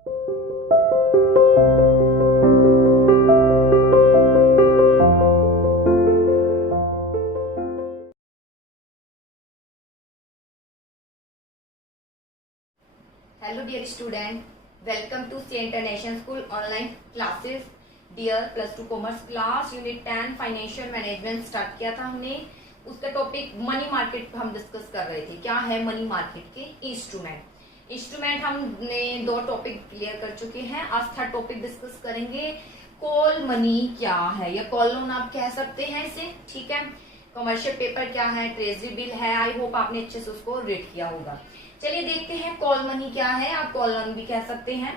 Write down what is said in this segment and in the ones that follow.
Hello dear student, welcome to C international school online classes. Dear plus two commerce class unit 10 financial management start किया था हमने। उसका topic money market हम discuss कर रहे थे। क्या है मनी मार्केट के इंस्ट्रूमेंट हमने 2 टॉपिक क्लियर कर चुके हैं। आज थर्ड टॉपिक डिस्कस करेंगे। कॉल मनी क्या है या कॉल लोन आप कह सकते हैं इसे, ठीक है। कमर्शियल पेपर क्या है, ट्रेजरी बिल है। आई होप आपने अच्छे से उसको रीड किया होगा। चलिए देखते हैं कॉल मनी क्या है। आप कॉल लोन भी कह सकते हैं।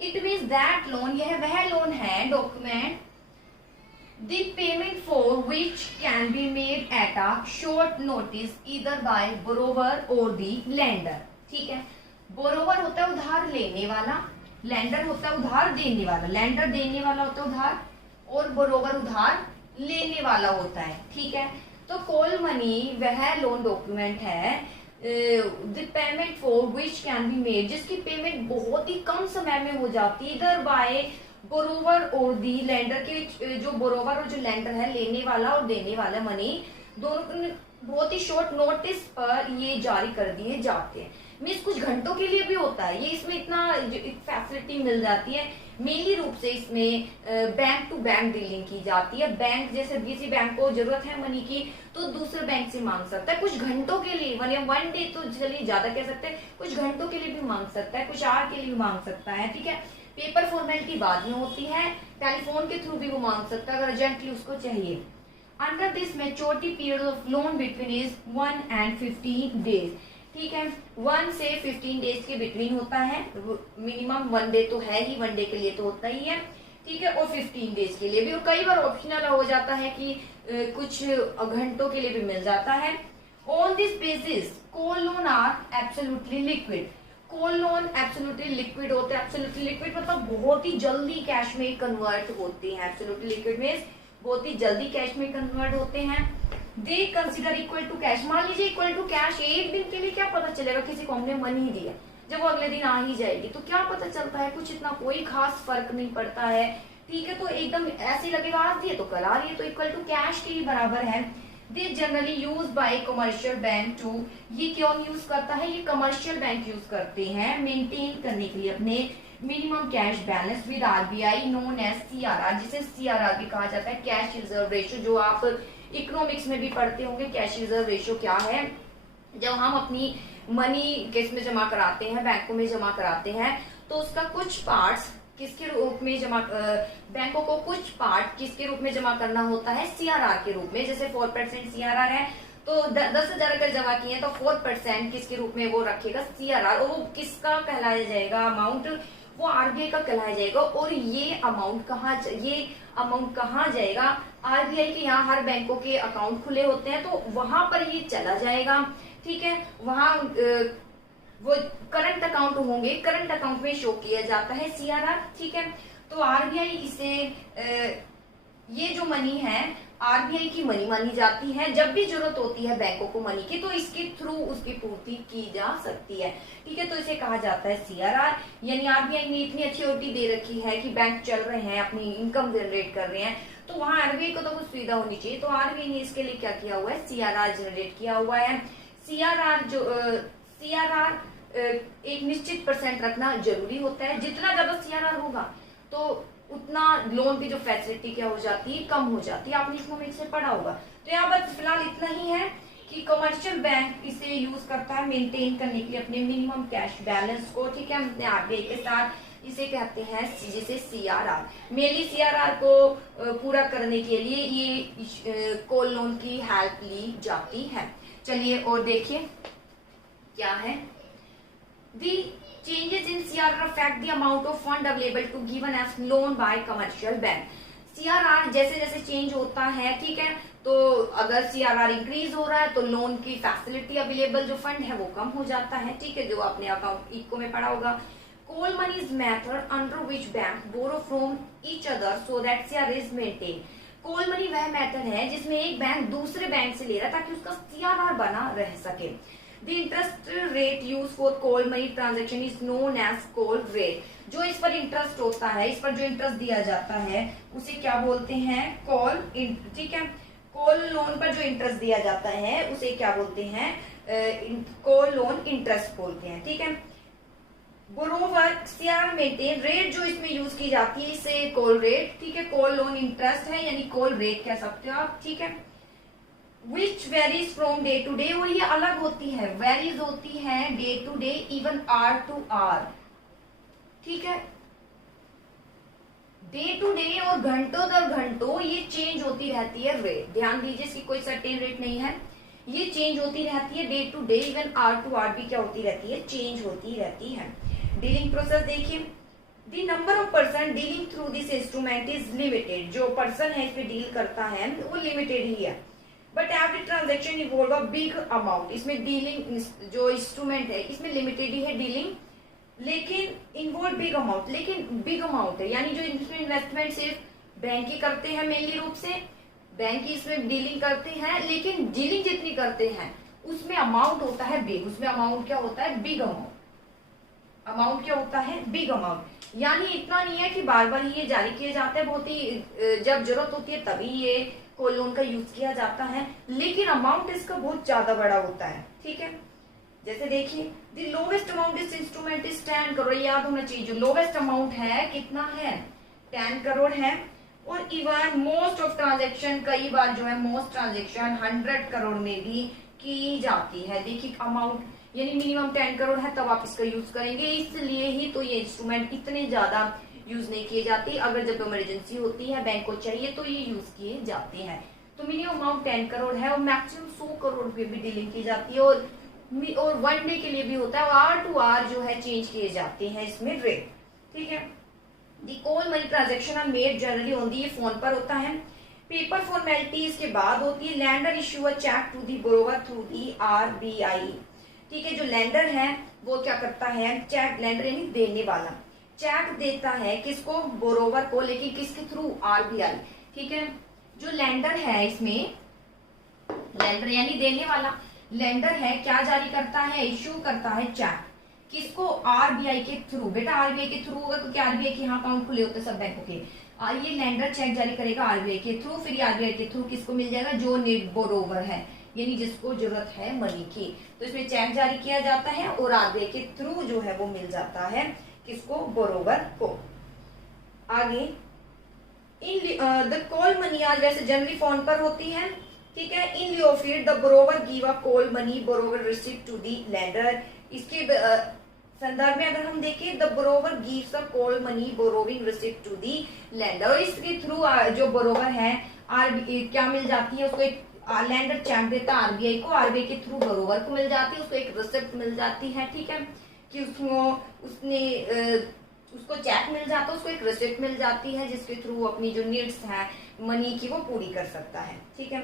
इट मीन्स दैट लोन, यह वह लोन है document the payment for which can be made at a short notice either by borrower और दी लेंडर, ठीक है। बोरोवर होता है उधार लेने वाला, लेंडर होता है उधार देने वाला। लेंडर देने वाला होता है उधार और बोरोवर उधार लेने वाला होता है, ठीक है। तो कॉल मनी वह लोन डॉक्यूमेंट है the payment for which can be made, जिसकी पेमेंट बहुत ही कम समय में हो जाती है इधर बाय बोरोवर और दी लेंडर के, जो बोरोवर और जो लेंडर है, लेने वाला और देने वाला मनी दोनों बहुत ही शॉर्ट नोटिस पर ये जारी कर दिए जाते हैं। मीन्स कुछ घंटों के लिए भी होता है ये, इसमें इतना फैसिलिटी मिल जाती है। मेनली रूप से इसमें बैंक टू बैंक डीलिंग की जाती है। बैंक जैसे किसी बैंक को जरूरत है मनी की तो दूसरे बैंक से मांग सकता है कुछ घंटों के लिए, वन डे तो चलिए ज्यादा कह सकते हैं, कुछ घंटों के लिए भी मांग सकता है, कुछ आवर के लिए भी मांग सकता है, ठीक है। पेपर फॉर्मेलिटी बाद में होती है, टेलीफोन के थ्रू भी वो मांग सकता है अगर अर्जेंटली उसको चाहिए। Under this maturity period of loan between is 1 and 15 days, ठीक है। 1 से 15 डेज के बिटवीन होता है। मिनिमम 1 डे तो है ही, 1 डे के लिए तो होता ही है, ठीक है। और 15 डेज के लिए भी, और कई बार ऑप्शनल हो जाता है कि कुछ घंटों के लिए भी मिल जाता है। On this basis call loan are absolutely liquid. Call loan absolutely liquid होते हैं। एब्सोल्युटली लिक्विड मतलब बहुत ही जल्दी कैश में कन्वर्ट होते हैं। एब्सोल्युटली लिक्विड मींस बहुत ही जल्दी कैश में कन्वर्ट होते हैं। They consider equal to cash. मान लीजिए इक्वल टू कैश, एक दिन के लिए क्या पता चलेगा, किसी को हमने मनी दिया, जब वो अगले दिन आ ही जाएगी तो क्या पता चलता है, कुछ इतना कोई खास फर्क नहीं पड़ता है, ठीक है। तो एकदम ऐसे लगेगा आज दिए तो कल आ रही है, तो इक्वल टू कैश के ही बराबर है। They generally use by commercial bank to, ये कौन यूज करता है, ये कमर्शियल बैंक यूज करते हैं मेंटेन करने के लिए अपने minimum cash balance with RBI known as CRR, जिसे सीआरआर भी कहा जाता है, कैश रिजर्व रेशियो। जो आप इकोनॉमिक्स में भी पढ़ते होंगे कैश रिजर्व रेशियो क्या है। जब हम अपनी मनी केस में जमा कराते हैं, बैंकों में जमा कराते हैं, तो उसका कुछ पार्ट्स किसके रूप में जमा, बैंकों को कुछ पार्ट किसके रूप में जमा करना होता है, सीआरआर के रूप में। जैसे 4% सीआरआर है तो 10,000 अगर जमा किए हैं तो 4% किसके रूप में वो रखेगा, सीआरआर। और वो किसका कहलाया जाएगा अमाउंट, वो आरबीआई का कहलाया जाएगा। और ये अमाउंट कहाँ जाएगा, आरबीआई के यहाँ हर बैंकों के अकाउंट खुले होते हैं तो वहां पर ये चला जाएगा, ठीक है। वहां वो करंट अकाउंट होंगे, करंट अकाउंट में शो किया जाता है सीआरआर, ठीक है। तो आरबीआई इसे ये जो मनी है आरबीआई की मनी मानी जाती है। जब भी जरूरत होती है बैंकों को मनी की तो इसके थ्रू उसकी पूर्ति की जा सकती है, ठीक है। तो इसे कहा जाता है सीआरआर। यानी आरबीआई ने इतनी अथॉरिटी दे रखी है कि बैंक चल रहे हैं, अपनी इनकम जनरेट कर रहे हैं, तो वहां आरबीआई को तो कुछ सुविधा होनी चाहिए। तो आरबीआई ने इसके लिए क्या किया हुआ है, सीआरआर जनरेट किया हुआ है। सीआरआर एक निश्चित % रखना जरूरी होता है। जितना ज्यादा सीआरआर होगा तो उतना लोन की जो फैसिलिटी क्या हो जाती है, कम हो जाती है। आपने इकोनॉमिक्स से पढ़ा होगा। तो यहाँ पर फिलहाल इतना ही है कि कमर्शियल बैंक इसे यूज करता है मेंटेन करने के लिए अपने मिनिमम कैश बैलेंस को, ठीक है, अपने आरबीआई के साथ। इसे कहते हैं जिसे सीआरआर। मेनली सीआरआर को पूरा करने के लिए ये कॉल लोन की हेल्प ली जाती है। चलिए और देखिए क्या है। The changes in CRR affect the amount of fund available to given as loan by commercial bank. CRR जैसे जैसे चेंज होता है, ठीक है, तो अगर CRR इंक्रीज हो रहा है तो लोन की फैसिलिटी अवेलेबल जो फंड है वो कम हो जाता है, ठीक है, जो आपने अकाउंट इको में पढ़ा होगा। Call money is method under which bank borrow from each other so that CRR is maintain. Call money वह मेथड है जिसमें एक बैंक दूसरे बैंक से ले रहा है ताकि उसका CRR बना रह सके। The interest rate use for call money transaction is known as call rate. जो इस पर इंटरेस्ट होता है, इस पर जो इंटरेस्ट दिया जाता है उसे क्या बोलते हैं, कॉल। ठीक है, कॉल लोन पर जो इंटरेस्ट दिया जाता है उसे क्या बोलते हैं, कॉल लोन इंटरेस्ट बोलते हैं। ठीक है, बोरोवर शेयर मेंटेन रेट जो इसमें यूज की जाती है इसे कॉल रेट। ठीक है, कॉल लोन इंटरेस्ट है यानी कॉल रेट कह सकते हो आप। ठीक है, which varies from day to day, और ये अलग होती है, वेरीज होती है day to day, even hour to hour. ठीक है, डे टू डे और घंटों दर घंटों ये चेंज होती रहती है रेट। ध्यान दीजिए इसकी कोई सर्टेन रेट नहीं है, ये चेंज होती रहती है day to day, even hour to hour भी क्या होती रहती है, चेंज होती रहती है। डीलिंग प्रोसेस देखिए, the number of person dealing through this instrument is limited. जो पर्सन है इसमें डील करता है वो लिमिटेड ही है, but every transaction involve a big amount. इसमें डीलिंग जो इंस्ट्रूमेंट है इसमें लिमिटेड ही है डीलिंग, लेकिन इन्वॉल्व बिग अमाउंट, लेकिन बिग अमाउंट है यानी जो इसमें इन्वेस्टमेंट सिर्फ बैंक ही करते हैं, मेनली रूप से बैंक ही इसमें डीलिंग करते हैं, लेकिन डीलिंग जितनी करते हैं उसमें अमाउंट होता है बिग। उसमें अमाउंट क्या होता है, बिग अमाउंट। अमाउंट क्या होता है, बिग अमाउंट। यानी इतना नहीं है कि बार बार ये जारी किए जाते हैं, बहुत ही जब जरूरत होती है तभी ये कॉल लोन का यूज किया जाता है, लेकिन अमाउंट इसका बहुत ज्यादा बड़ा होता है। ठीक है, जैसे देखिए द लोवेस्ट अमाउंट इस इंस्ट्रूमेंट इज 10 करोड़। याद होना चाहिए जो लोवेस्ट अमाउंट है कितना है, 10 करोड़ है। और इवन मोस्ट ऑफ ट्रांजेक्शन, कई बार जो है मोस्ट ट्रांजेक्शन 100 करोड़ में भी की जाती है। देखिए अमाउंट यानी मिनिमम 10 करोड़ है तब आप इसका यूज करेंगे, इसलिए ही तो ये इंस्ट्रूमेंट इतने ज्यादा यूज नहीं किए जाते। अगर जब इमरजेंसी होती है, बैंक को चाहिए तो ये यूज किए जाते हैं। तो मिनिमम अमाउंट 10 करोड़ है और मैक्सिमम 100 करोड़ पे भी डीलिंग की जाती है, और 1 डे के लिए भी होता है, और आर टू आर जो है चेंज किए जाते हैं इसमें रेट। ठीक है, the call money transaction are made generally on the, ये फोन पर होता है। पेपर फॉर्मेलिटी इसके बाद होती है। Lender issue a cheque to the borrower through the RBI. ठीक है, जो लैंडर है वो क्या करता है, चेक, लैंडर यानी देने वाला, चेक देता है किसको, बोरोवर को, लेकिन किसके थ्रू, आरबीआई। ठीक है, जो लैंडर है इसमें, लैंडर यानी देने वाला, लैंडर है क्या जारी करता है, इश्यू करता है चेक किसको, आरबीआई के थ्रू। बेटा आरबीआई के थ्रू होगा क्योंकि आरबीआई के यहाँ अकाउंट खुले होते हैं सब बैंकों के। ये लैंडर चेक जारी करेगा आरबीआई के थ्रू, फिर आरबीआई के थ्रू किसको मिल जाएगा, जो बोरोवर है यानी जिसको जरूरत है मनी की, तो इसमें चेक जारी किया जाता है और आरबीआई के थ्रू जो है वो मिल जाता है किसको, बोरोवर को। आगे इन द कॉल मनी आज वैसे जनरली फोन पर होती है। ठीक है, in lieu of it the borrower give a call money, borrower receive to the lender. इसके संदर्भ में अगर हम देखें, the borrower gives a call money borrowing receive to the lender, और इसके थ्रू जो बोरोवर है क्या मिल जाती है उसको, एक लैंडर चेक देता है आरबीआई को, आरबीआई के थ्रू बोरोवर को मिल जाती है, उसको एक रिसिप्ट मिल जाती है। ठीक है, कि उसको चेक मिल जाता है, उसको एक रिसिप्ट मिल जाती है जिसके थ्रू अपनी जो नीड्स है मनी की वो पूरी कर सकता है। ठीक है,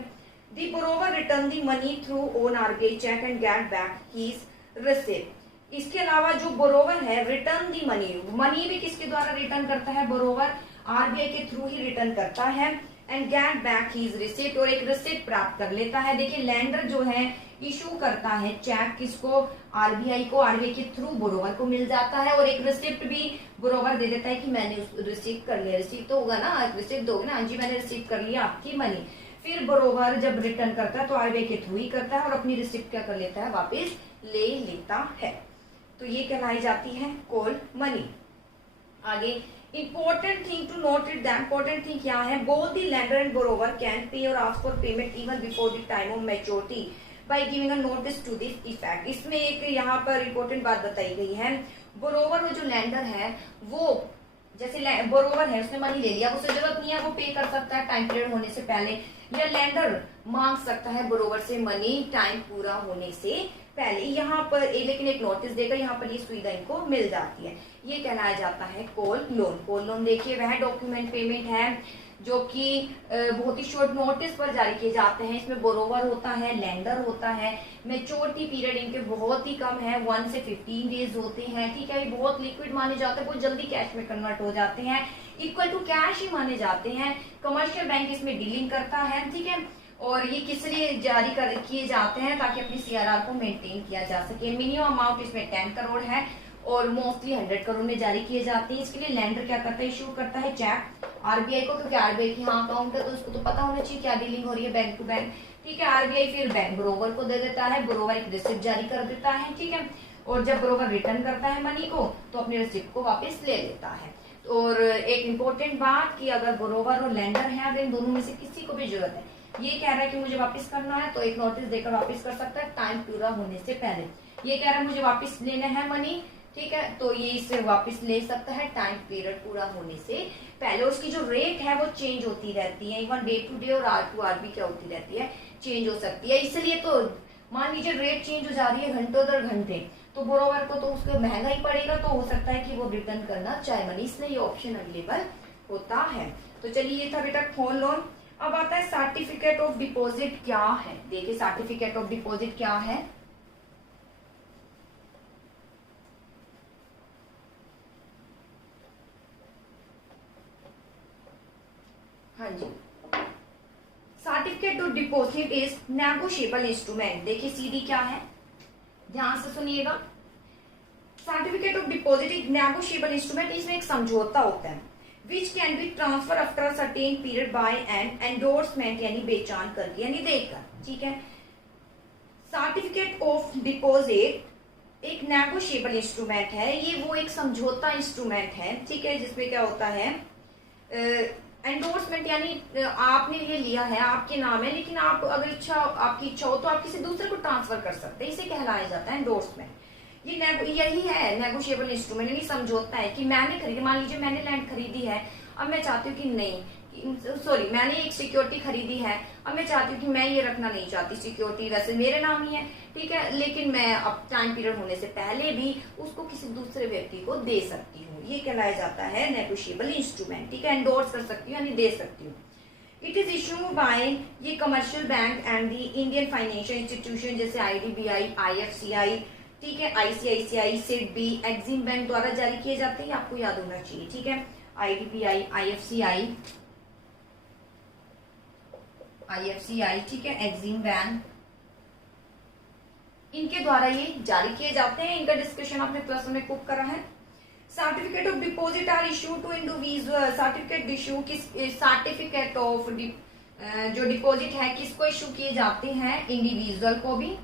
the borrower return the money through on RBI cheque and get back his receipt. इसके अलावा जो बोरोवर है रिटर्न दी मनी, मनी भी किसके द्वारा रिटर्न करता है, बोरोवर आरबीआई के थ्रू ही रिटर्न करता है, and get back his receipt, और एक रिसिप्ट प्राप्त कर लेता है। देखिए लैंडर जो है इशू करता है चेक किसको, आरबीआई को, आरबीआई के थ्रू बोरोवर को मिल जाता है, और एक रिसिप्ट भी बोरोवर दे देता है कि मैंने रिसीव कर लिया। रिसीव तो होगा ना, रिसिप्ट दोगे ना, जी मैंने रिसीव कर लिया आपकी मनी। फिर बोरोवर जब रिटर्न करता है तो आरबीआई के थ्रू ही करता है और अपनी रिसिप्ट क्या कर लेता है, वापस ले लेता है। तो ये कहलाई जाती है कॉल मनी। आगे important thing to note it, the important thing क्या है, both the lender and borrower can pay or ask for payment even before the time of maturity by giving a notice to this effect। इसमें एक यहाँ पर important बात बताई गई है, बोरोवर जो लैंडर है वो, जैसे बोरोवर है उसने मनी ले लिया, उसे जरूरत नहीं है, वो पे कर सकता है टाइम पीरियड होने से पहले, या लैंडर मांग सकता है बोरोवर से मनी टाइम पूरा होने से पहले। यहाँ पर लेकिन एक नोटिस देकर यहाँ पर ये सुविधा इनको मिल जाती है, ये कहलाया जाता है कॉल लोन। कॉल लोन देखिए वह डॉक्यूमेंट पेमेंट है जो कि बहुत ही शॉर्ट नोटिस पर जारी किए जाते हैं। इसमें बोरोवर होता है, लैंडर होता है, मेच्योरिटी पीरियड इनके बहुत ही कम है, 1 से 15 डेज होते हैं। ठीक है, ये बहुत लिक्विड माने जाते हैं, बहुत जल्दी कैश में कन्वर्ट हो जाते हैं, इक्वल टू कैश ही माने जाते हैं। कमर्शियल बैंक इसमें डीलिंग करता है। ठीक है, और ये किस लिए जारी कर किए जाते हैं, ताकि अपनी सीआरआर को मेंटेन किया जा सके। मिनिमम अमाउंट इसमें 10 करोड़ है और मोस्टली 100 करोड़ में जारी किए जाते हैं। इसके लिए लैंडर क्या करता है, इशू करता है चेक आरबीआई को, क्योंकि आरबीआई की हाँ अकाउंट है तो उसको तो पता होना चाहिए क्या डीलिंग हो रही है बैंक टू बैंक। ठीक है, आरबीआई फिर बैंक ब्रोवर को दे देता है, ब्रोवर एक रिसिप्ट जारी कर देता है। ठीक है, और जब ब्रोवर रिटर्न करता है मनी को तो अपने रिसिप्ट को वापस ले लेता है। और एक इम्पोर्टेंट बात कि अगर ब्रोवर और लैंडर है, अगर इन दोनों में से किसी को भी जरूरत है, ये कह रहा है कि मुझे वापस करना है, तो एक नोटिस देकर वापस कर सकता है टाइम पूरा होने से पहले। ये कह रहा है मुझे वापस लेना है मनी, ठीक है, तो ये इसे वापस ले सकता है टाइम पीरियड पूरा होने से पहले। उसकी जो रेट है वो चेंज होती रहती है, इवन डे टू डे और आर टू आर भी क्या होती रहती है, चेंज हो सकती है। इसलिए तो मान लीजिए रेट चेंज हो जा रही है घंटों दर घंटे, तो बोरोवर को तो उसको महंगा ही पड़ेगा, तो हो सकता है कि वो रिटर्न करना चाहे मनी, इसलिए ये ऑप्शन अवेलेबल होता है। तो चलिए ये था बेटा होम लोन। अब आता है सर्टिफिकेट ऑफ डिपॉजिट क्या है। देखिए सर्टिफिकेट ऑफ डिपॉजिट क्या है। हाँ जी, certificate of deposit is negotiable instrument. देखिए सीधी क्या है, ध्यान से सुनिएगा। सर्टिफिकेट ऑफ डिपॉजिट एक नेगोशिएबल इंस्ट्रूमेंट, इसमें एक समझौता होता है, which can be transfer after a certain period by an endorsement, यानी बेचान करके यानी देकर। ठीक है, सर्टिफिकेट ऑफ डिपॉजिट एक नेगोशिएबल इंस्ट्रूमेंट है, ये वो एक समझौता इंस्ट्रूमेंट है, ठीक है, जिसमें क्या होता है एंडोर्समेंट, यानी आपने ये लिया है, आपके नाम है, लेकिन आप अगर आपकी इच्छा हो तो आप किसी दूसरे को ट्रांसफर कर सकते हैं, इसे कहलाया जाता है एंडोर्समेंट। ये यही है नेगोशिएबल इंस्ट्रूमेंट, यानी समझौता है कि मैंने खरीदी, मान लीजिए मैंने लैंड खरीदी है, अब मैं चाहती हूँ कि नहीं, सॉरी मैंने एक सिक्योरिटी खरीदी है, अब मैं चाहती हूँ कि मैं ये रखना नहीं चाहती, सिक्योरिटी वैसे मेरे नाम ही है, ठीक है, लेकिन मैं अब टाइम पीरियड होने से पहले भी उसको किसी दूसरे व्यक्ति को दे सकती हूँ, ये कहलाया जाता है नेगोशिएबल इंस्ट्रूमेंट। ठीक है, एंडोर्स कर सकती हूँ यानी दे सकती हूँ। इट इज इशू बाय ये commercial bank and the Indian financial institution जैसे IDBI, IFCI, ठीक है, ICICI, SIDBI, एक्सिम बैंक द्वारा जारी किए जाते हैं, आपको याद होना चाहिए। ठीक है, IDBI, IFCI, ठीक है, एक्सिम बैंक, इनके द्वारा ये जारी किए जाते हैं। इनका डिस्कशन आपने प्लस में खूब करा है। Certificate of deposit are issue to individual, certificate issue किस, सर्टिफिकेट ऑफ जो डिपॉजिट है किसको इशू किए जाते हैं, इंडिविजुअल को भी।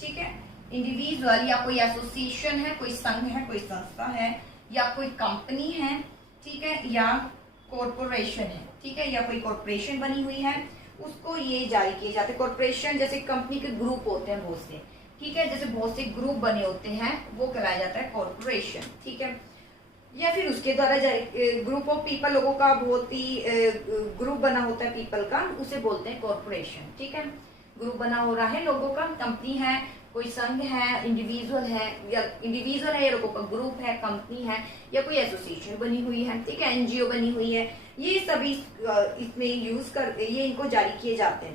ठीक है, इंडिविजुअल या कोई एसोसिएशन है, कोई संघ है, कोई संस्था है, या कोई कंपनी है, ठीक है, या कॉरपोरेशन है, ठीक है, या कोई कॉरपोरेशन बनी हुई है, उसको ये जारी किए जाते हैं। कॉरपोरेशन जैसे कंपनी के ग्रुप होते हैं बहुत से, ठीक है, जैसे बहुत से ग्रुप बने होते हैं, वो कहलाया जाता है कॉरपोरेशन। ठीक है, या फिर उसके द्वारा जारी ग्रुप ऑफ पीपल, लोगों का बहुत ही ग्रुप बना होता है पीपल का, उसे बोलते हैं कॉरपोरेशन। ठीक है, ग्रुप बना हो रहा है लोगों का, कंपनी है, कोई संघ है, इंडिविजुअल है, या लोगों का ग्रुप है, कंपनी है, या कोई एसोसिएशन बनी हुई है, ठीक है, NGO बनी हुई है, ये सभी इसमें यूज कर ये इनको जारी किए जाते हैं।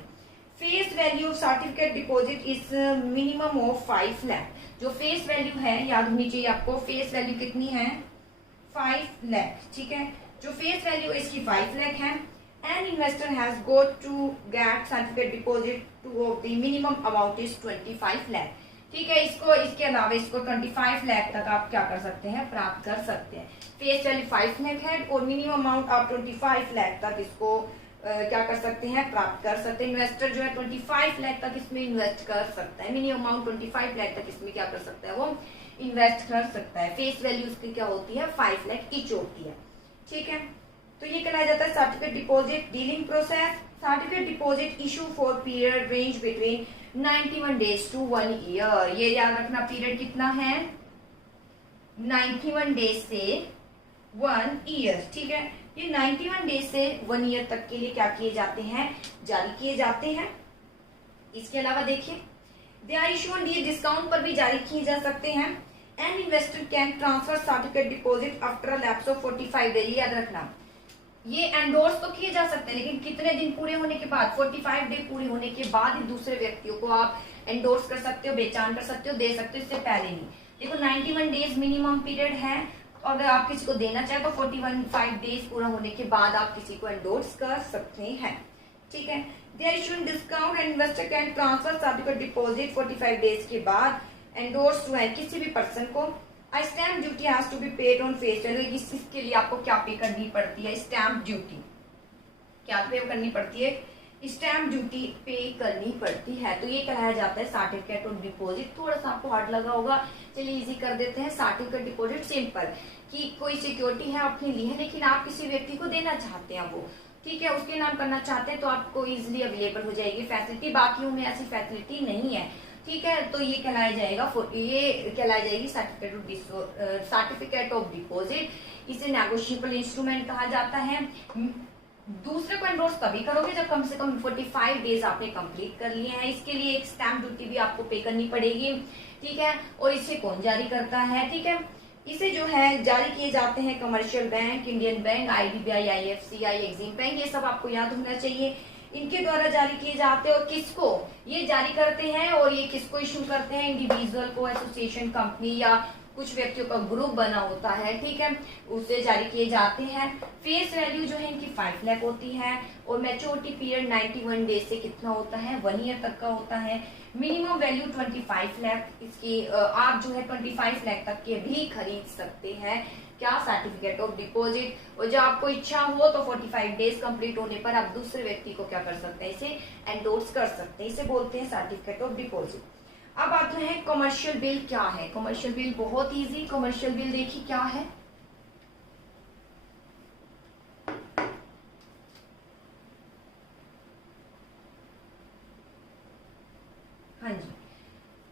Face value of certificate deposit is minimum of 5 lakh. जो फेस वैल्यू है याद होनी चाहिए आपको, फेस वैल्यू कितनी है, 5 लाख। ठीक है, जो फेस वैल्यू इसकी 5 लाख है। An investor has got to get certificate deposit to of the minimum amount is 25 lakh। ठीक है, इसके अलावा इसको 25 लाख तक आप क्या कर सकते हैं, प्राप्त कर सकते हैं। फेस वैल्यू 5 लाख है और मिनिमम अमाउंट आप 25 लाख तक इसको क्या कर सकते हैं, प्राप्त कर सकते हैं। इन्वेस्टर जो है 25 लाख तक इसमें इन्वेस्ट कर सकता है, मिनिमम अमाउंट 25 लाख तक इसमें क्या कर सकता है, वो इन्वेस्ट कर सकता है। फेस वैल्यू इसकी क्या होती है, 5 लाख ईच होती है। ठीक है, तो ये कहलाया जाता है certificate deposit dealing process. Certificate deposit issue for period range between 91 days to 1 year. ये याद रखना, पीरियड कितना है, 91 डेज से 1 ईयर। ठीक है, ये 91 डेज से 1 ईयर तक के लिए क्या किए जाते हैं, जारी किए जाते हैं। इसके अलावा देखिए दे आर इशूड, ये डिस्काउंट पर भी जारी किए जा सकते हैं। An investor can transfer certificate deposit after a lapse of 45 days. याद रखना, ये एंडोर्स तो किए जा सकते हैं, लेकिन कितने दिन पूरे होने के बाद, 45 डे पूरे होने के बाद ही दूसरे व्यक्तियों को आप एंडोर्स कर सकते हो, बेचान कर सकते हो, दे सकते हो, इससे पहले नहीं। देखो 91 डेज मिनिमम पीरियड है, और अगर आप किसी को देना चाहे तो 45 डेज पूरा होने के बाद आप किसी को एंडोर्स कर सकते हैं। ठीक है, they are issuing discount and investor can transfer certificate deposit 45 days के बाद एंडोर्स टू किसी भी पर्सन को। Stamp duty has to be paid on face value. इसके लिए आपको क्या पे करनी पड़ती है? स्टैम्प ड्यूटी क्या पे करनी पड़ती है? स्टैम्प ड्यूटी पे करनी पड़ती है। तो ये कराया जाता है सर्टिफिकेट ऑफ डिपॉजिट। थोड़ा सा आपको हार्ड लगा होगा, चलिए इजी कर देते हैं। सर्टिफिकेट डिपॉजिट सिंपल कि कोई सिक्योरिटी है अपने लिए, लेकिन आप किसी व्यक्ति को देना चाहते हैं, वो ठीक है उसके नाम करना चाहते हैं, तो आपको इजिली अवेलेबल हो जाएगी फैसिलिटी। बाकियों में ऐसी फैसिलिटी नहीं है, ठीक है। तो ये कहलाया जाएगी सर्टिफिकेट ऑफ डिपॉजिट। इसे नेगोशिएबल इंस्ट्रूमेंट कहा जाता है। दूसरे को एंडोर्स तभी करोगे जब कम से कम 45 डेज आपने कंप्लीट कर लिए हैं। इसके लिए एक स्टैम्प ड्यूटी भी आपको पे करनी पड़ेगी, ठीक है। और इसे कौन जारी करता है? ठीक है, इसे जो है जारी किए जाते हैं commercial bank, Indian bank, IDBI, IFCI, Exim bank, ये सब आपको याद होना चाहिए। इनके द्वारा जारी किए जाते हैं। और किसको ये जारी करते हैं और ये किसको इशू करते हैं? इंडिविजुअल को, एसोसिएशन, कंपनी या कुछ व्यक्तियों का ग्रुप बना होता है, ठीक है, उससे जारी किए जाते हैं। फेस वैल्यू जो है इनकी 5 लाख होती है और मैच्योरिटी पीरियड 91 डेज से कितना होता है? 1 ईयर तक का होता है। Minimum value 25 lakh. इसकी आप जो है 25 लाख तक के भी खरीद सकते हैं। क्या? Certificate of deposit. और जब आपको इच्छा हो तो 45 डेज कंप्लीट होने पर आप दूसरे व्यक्ति को क्या कर सकते हैं? इसे एंडोर्स कर सकते हैं। इसे बोलते हैं सर्टिफिकेट ऑफ डिपॉजिट। अब आते हैं कमर्शियल बिल क्या है। कमर्शियल बिल बहुत इजी। कमर्शियल बिल देखिए क्या है। हाँ जी,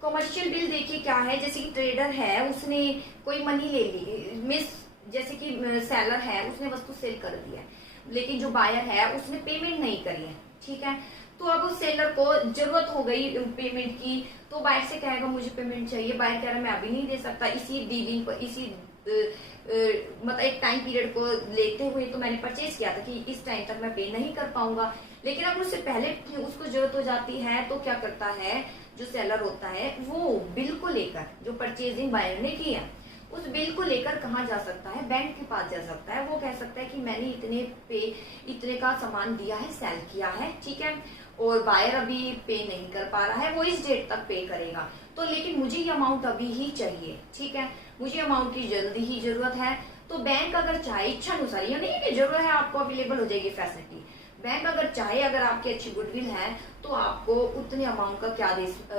कमर्शियल बिल देखिए क्या है। जैसे कि ट्रेडर है, उसने कोई मनी ले ली, जैसे कि सेलर है, उसने वस्तु सेल कर दी है, लेकिन जो बायर है उसने पेमेंट नहीं करी है, ठीक है। तो अब उस सेलर को जरूरत हो गई पेमेंट की, तो बायर से कहेगा मुझे पेमेंट चाहिए। बायर कह रहा है मैं अभी नहीं दे सकता, इसी डीलिंग पर, इसी मतलब एक टाइम पीरियड को लेते हुए तो मैंने परचेज किया था कि इस टाइम तक मैं पे नहीं कर पाऊंगा। लेकिन अब उससे पहले उसको जरूरत हो जाती है, तो क्या करता है जो सेलर होता है वो बिल को लेकर, जो परचेजिंग बायर ने किया, उस बिल को लेकर कहाँ जा सकता है? बैंक के पास जा सकता है। वो कह सकता है कि मैंने इतने का सामान दिया है, सेल किया है, ठीक है, और बायर अभी पे नहीं कर पा रहा है, वो इस डेट तक पे करेगा, तो लेकिन मुझे ये अमाउंट अभी ही चाहिए, ठीक है, मुझे अमाउंट की जल्दी ही जरूरत है। तो बैंक अगर चाहे इच्छा अनुसार, ये नहीं कि जरूरत है आपको अवेलेबल हो जाएगी फैसिलिटी, बैंक अगर चाहे, अगर आपकी अच्छी गुडविल है तो आपको उतने अमाउंट का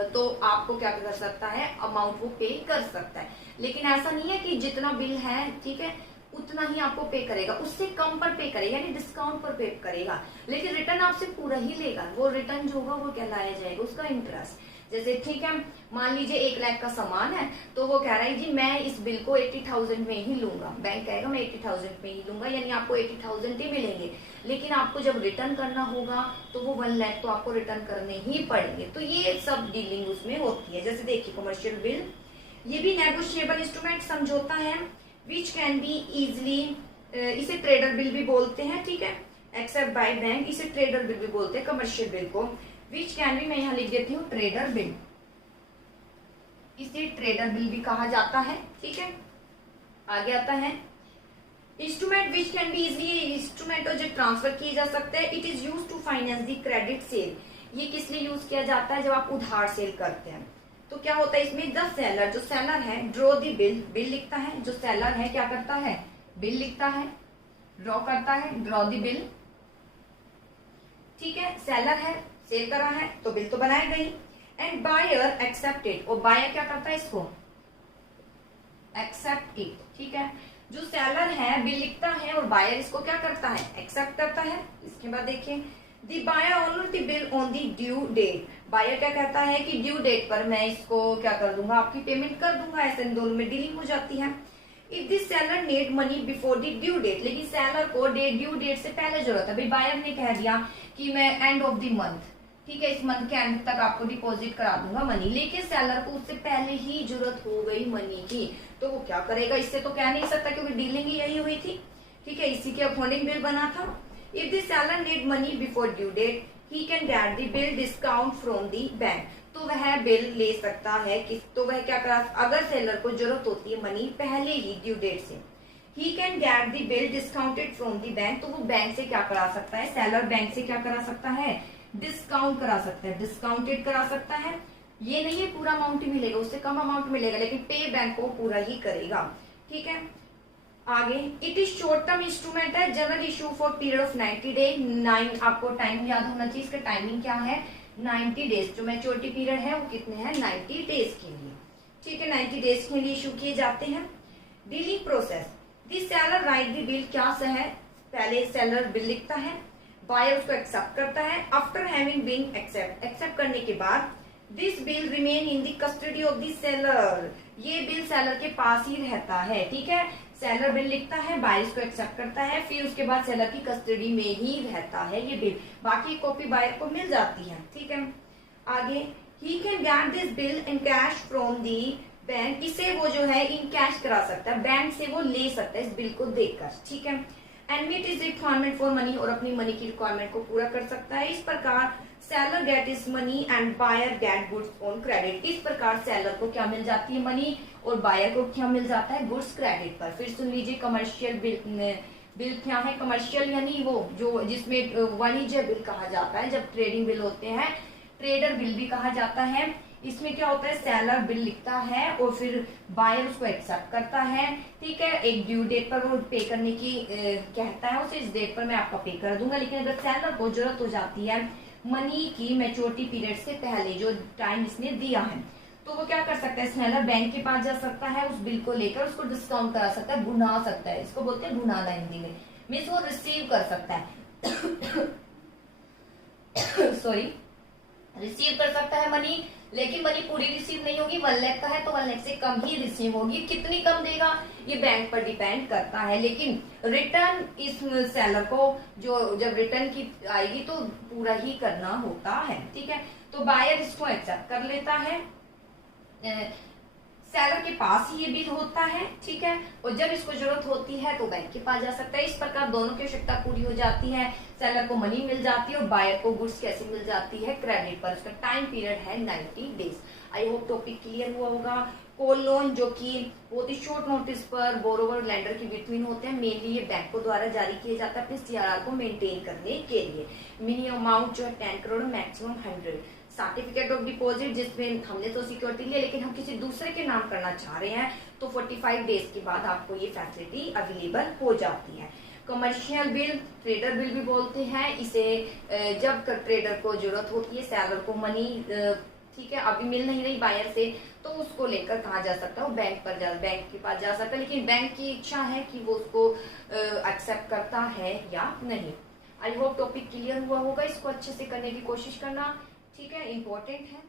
तो आपको क्या कर सकता है? अमाउंट वो पे कर सकता है। लेकिन ऐसा नहीं है कि जितना बिल है, ठीक है, उतना ही आपको पे करेगा, उससे कम पर पे करेगा, यानी डिस्काउंट पर पे करेगा, लेकिन रिटर्न आपसे पूरा ही लेगा। वो रिटर्न जो होगा वो कहलाया जाएगा उसका इंटरेस्ट। जैसे ठीक है, मान लीजिए 1 लाख का सामान है, तो वो कह रहा है जी मैं इस बिल को 80,000 में ही लूंगा। बैंक कहेगा मैं 80,000 में ही लूंगा, यानी आपको 80,000 ही मिलेंगे। लेकिन आपको जब रिटर्न करना होगा तो वो 1 लाख तो आपको रिटर्न करने ही पड़ेंगे। तो ये सब डीलिंग उसमें होती है। जैसे देखिए कमर्शियल बिल, ये भी नेगोशिएबल इंस्ट्रूमेंट समझौता है, विच कैन बी इजिली, इसे ट्रेडर बिल भी बोलते हैं, ठीक है, एक्सेप्ट बाय बैंक, इसे ट्रेडर बिल भी बोलते हैं कमर्शियल बिल को। विच कैन बी, मैं यहाँ लिख देती हूँ ट्रेडर बिल, इसे ट्रेडर बिल भी कहा जाता है, ठीक है। आगे आता है instrument which can be easily, instrument जो ट्रांसफर किए जा सकते हैं। It is use to finance the credit sale. ये किस लिए यूज किया जाता है? जब आप उधार सेल करते हैं तो क्या होता है इसमें? द सेलर, जो सेलर है, ड्रॉ द बिल, बिल लिखता है। जो सेलर है क्या करता है? बिल लिखता है, ड्रॉ करता है, ड्रॉ द बिल, ठीक है। सेलर है, सेल करा है तो बिल तो बनाई गई। एंड बायर एक्सेप्टेड, और बायर क्या करता है? इसको एक्सेप्टेड, ठीक है। जो सेलर है बिल लिखता है और बायर इसको क्या करता है? एक्सेप्ट करता है। इसके बाद देखिए the buyer honour the bill on the due date. Buyer क्या कहता है कि ड्यू डेट पर मैं इसको क्या कर दूंगा? आपकी पेमेंट कर दूंगा। ऐसे इन दोनों में डीलिंग हो जाती है। If the seller need money before the due date, लेकिन सेलर को ड्यू डेट से पहले जरूरत है। भाई बायर ने कह दिया कि मैं एंड ऑफ द मंथ, ठीक है, इस मंथ के एंड तक आपको डिपॉजिट करा दूंगा मनी, लेकिन सेलर को उससे पहले ही जरूरत हो गई मनी की, तो वो क्या करेगा? इससे तो कह नहीं सकता क्योंकि डीलिंग ही यही हुई थी, ठीक है, इसी के अकॉर्डिंग बिल बना था। If the seller need money before due date he can get the bill discount from the bank, तो वह बिल ले सकता है कि, तो वह क्या करा, अगर सेलर को जरूरत होती है मनी पहले ही ड्यू डेट से, ही can get the bill discounted from the bank, तो वो बैंक से क्या करा सकता है? सेलर बैंक से क्या करा सकता है? डिस्काउंट करा सकता है, डिस्काउंटेड करा सकता है। ये नहीं है पूरा अमाउंट ही मिलेगा, उससे कम अमाउंट मिलेगा, लेकिन पे बैंक को पूरा ही करेगा। ठीक है, आगे it is short term instrument है, general issue for period of 90 day. 9 आपको टाइम याद होना चाहिए, इसका टाइमिंग क्या है 90 डेज। जो मैच्योरिटी पीरियड है वो कितने हैं 90 डेज के लिए। ठीक है, 90 डेज के लिए इशू किए जाते हैं। डीलिंग प्रोसेस, दी सेलर राइट दी बिल, क्या है पहले सेलर बिल लिखता है, बायर उसको एक्सेप्ट करता है। आफ्टर हैविंग बीन एक्सेप्ट करने के बाद this bill remain in the custody of the seller, ये बिल सेलर के पास ही रहता है। ठीक है, सेलर बिल लिखता है, बायर इसको एक्सेप्ट करता है, फिर उसके बाद सेलर की कस्टडी में ही रहता है ये बिल, बाकी कॉपी बायर को मिल जाती है। ठीक है, आगे ही can get this bill in cash from the bank, इसे वो जो है इन कैश करा सकता है, बैंक से वो ले सकता है इस बिल को देकर। ठीक है, and meet is requirement for money, और अपनी मनी की रिक्वायरमेंट को पूरा कर सकता है। इस प्रकार seller get is money and buyer get goods on credit, इस प्रकार सेलर को क्या मिल जाती है मनी, और बायर को क्या मिल जाता है गुड्स क्रेडिट पर। फिर सुन लीजिए कमर्शियल बिल क्या है, कमर्शियल यानी वो जो जिसमें वाणिज्य बिल कहा जाता है, जब ट्रेडिंग बिल होते हैं ट्रेडर बिल भी कहा जाता है। इसमें क्या होता है सेलर बिल लिखता है और फिर बायर उसको एक्सेप्ट करता है। ठीक है, एक ड्यू डेट पर वो पे करने की कहता है उसे, इस डेट पर मैं आपका पे कर दूंगा। लेकिन अगर सेलर को जरूरत हो जाती है मनी की मैच्योरिटी पीरियड से पहले, जो टाइम इसने दिया है, तो वो क्या कर सकता है सेलर बैंक के पास जा सकता है, उस बिल को लेकर उसको डिस्काउंट करा सकता है, भुना सकता है, इसको बोलते हैं भुनाना हिंदी में, मीन्स वो रिसीव कर सकता है सॉरी, रिसीव कर सकता है मनी, लेकिन मनी पूरी रिसीव नहीं होगी, 1 लाख का है तो 1 लाख से कम ही रिसीव होगी। कितनी कम देगा ये बैंक पर डिपेंड करता है, लेकिन रिटर्न इस सेलर को जो जब रिटर्न की आएगी तो पूरा ही करना होता है। ठीक है, तो बायर इसको एक्सेप्ट कर लेता है, सेलर के पास ही ये बिल होता है। ठीक है, और जब इसको जरूरत होती है तो बैंक के पास जा सकता है। इस प्रकार दोनों की आवश्यकता पूरी हो जाती है, सेलर को मनी मिल जाती है और बायर को गुड्स कैसे मिल जाती है क्रेडिट पर। उसका टाइम पीरियड है 90 days. I hope topic clear हुआ होगा। कॉल लोन जो कि बहुत ही शॉर्ट नोटिस पर बोरोवर और लैंडर के बिटवीन होते हैं, मेनली ये बैंकों द्वारा जारी किए जाता है अपने सीआरआर को मेंटेन करने के लिए। मिनिमम अमाउंट जो है 10 crore, maximum 100। Certificate of deposit जिसमें हमने तो सिक्योरिटी लिया लेकिन हम किसी दूसरे के नाम करना चाह रहे हैं तो 45 डेज के बाद आपको ये फैसिलिटी अवेलेबल हो जाती है। कमर्शियल बिल, ट्रेडर बिल भी बोलते हैं इसे, जब ट्रेडर को जरूरत होती है सेलर को मनी, ठीक है, अभी मिल नहीं रही बायर से, तो उसको लेकर कहा जा सकता है वो बैंक के पास जा सकता है, लेकिन बैंक की इच्छा है कि वो उसको एक्सेप्ट करता है या नहीं। आई होप टॉपिक क्लियर हुआ होगा, इसको अच्छे से करने की कोशिश करना। ठीक है, इम्पोर्टेंट है।